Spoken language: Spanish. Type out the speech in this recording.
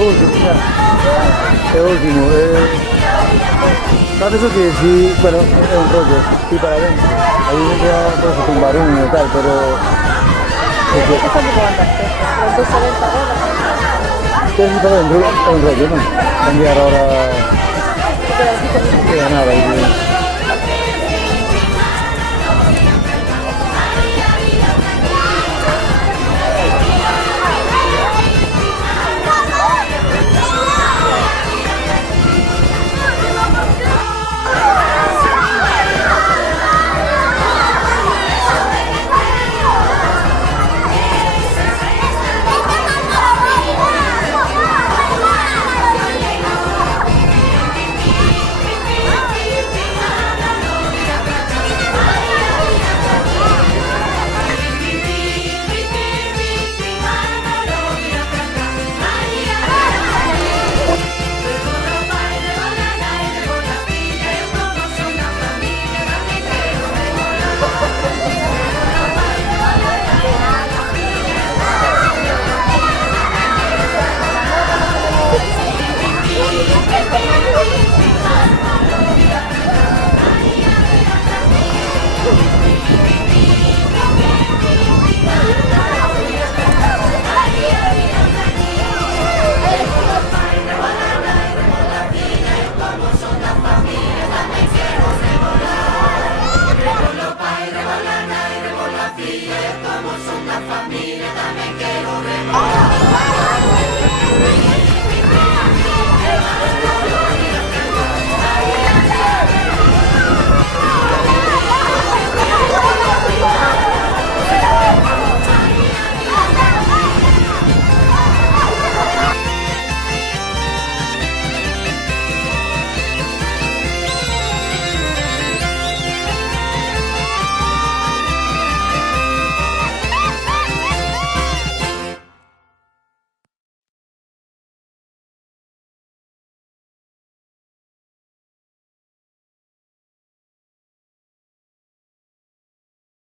último, mira. Es último. ¿Sabes eso que sí? Bueno, es un rollo. Sí, para adentro. Ahí dentro puedes tumbar uno y tal, pero. Eso es lo que mandaste. Los 270 dólares. Pero sí, para adentro es un rollo, ¿no? Cambiar ahora. Porque la visita No queda nada.